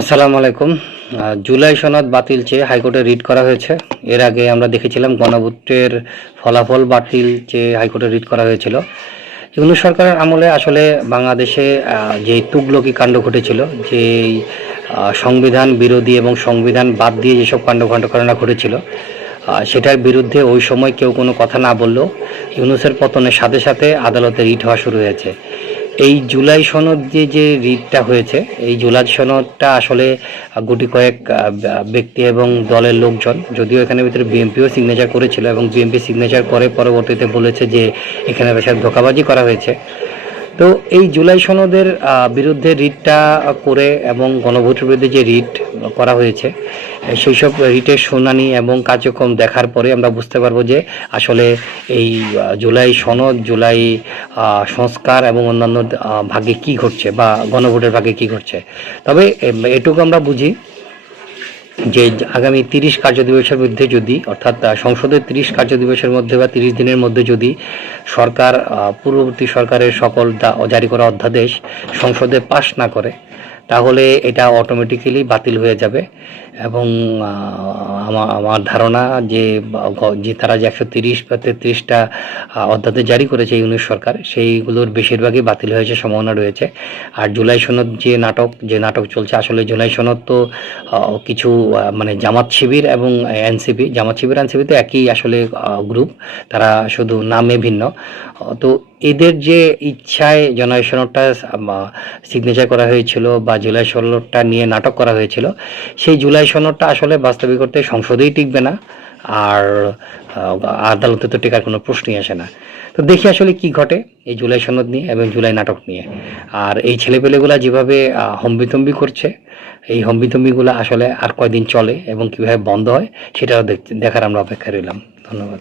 আসসালামু আলাইকুম। জুলাই সনদ বাতিল চেয়ে হাইকোর্টে রিট করা হয়েছে। এর আগে আমরা দেখেছিলাম গণভোটের ফলাফল বাতিল চেয়ে হাইকোর্টে রিট করা হয়েছিল। ইউনূস সরকারের আমলে আসলে বাংলাদেশে যে তুগলকি কাণ্ড ঘটেছিল, যে সংবিধান বিরোধী এবং সংবিধান বাদ দিয়ে যেসব কাণ্ড ঘটেছিল, সেটার বিরুদ্ধে ওই সময় কেউ কোনো কথা না বললেও ইউনূসের পতনের সাথে সাথে আদালতে রিট হওয়া শুরু হয়েছে। এই জুলাই সনদ যে রিটটা হয়েছে, এই জুলাই সনদটা আসলে গুটি কয়েক ব্যক্তি এবং দলের লোকজন, যদিও এখানে ভিতরে বিএনপিও সিগনেচার করেছিল এবং বিএনপি সিগনেচার করে পরবর্তীতে বলেছে যে এখানে বেশ ধোঁকাবাজি করা হয়েছে। তো এই জুলাই সনদের বিরুদ্ধে রিটটা করে এবং গণভোটের বিরুদ্ধে যে রিট করা হয়েছে, সেই সব রিটের শুনানি এবং কার্যক্রম দেখার পরে আমরা বুঝতে পারবো যে আসলে এই জুলাই সনদ, জুলাই সংস্কার এবং অন্যান্য ভাগে কি ঘটছে বা গণভোটের ভাগে কি ঘটছে। তবে এটুকু আমরা বুঝি যে আগামী 30 কার্যদিবসের মধ্যে যদি, অর্থাৎ সংসদের 30 কার্যদিবসের মধ্যে বা 30 দিনের মধ্যে যদি সরকার পূর্ববর্তী সরকারের সকল জারি করা অধ্যাদেশ সংসদে পাশ না করে, তাহলে এটা অটোমেটিক্যালি বাতিল হয়ে যাবে। এবং আমার ধারণা যে তারা যে 130 বা 33টা অধ্যাদেশ জারি করেছে ইউনূস সরকার, সেইগুলোর বেশিরভাগই বাতিল হয়েছে, সম্ভাবনা রয়েছে। আর জুলাই সনদ যে নাটক চলছে, আসলে জুলাই সনদ তো কিছু মানে জামাত শিবির এবং এনসিপি, জামাত শিবির এনসিপি তো একই আসলে গ্রুপ, তারা শুধু নামে ভিন্ন। তো এদের যে ইচ্ছায় জুলাই সনদটা সিগনেচার করা হয়েছিল বা জুলাই সনদটা নিয়ে নাটক করা হয়েছিল, সেই জুলাই সনদটা আসলে বাস্তবিক করতে সংসদেই টিকবে না, আর আদালতে তো টেকার কোনো প্রশ্নই আসে না। তো দেখি আসলে কি ঘটে এই জুলাই সনদ নিয়ে এবং জুলাই নাটক নিয়ে। আর এই ছেলেপেলেগুলা যেভাবে হম্বিতম্বি করছে, এই হম্বিতম্বিগুলো আসলে আর কয়দিন চলে এবং কীভাবে বন্ধ হয়, সেটাও দেখার আমরা অপেক্ষা রইলাম। ধন্যবাদ।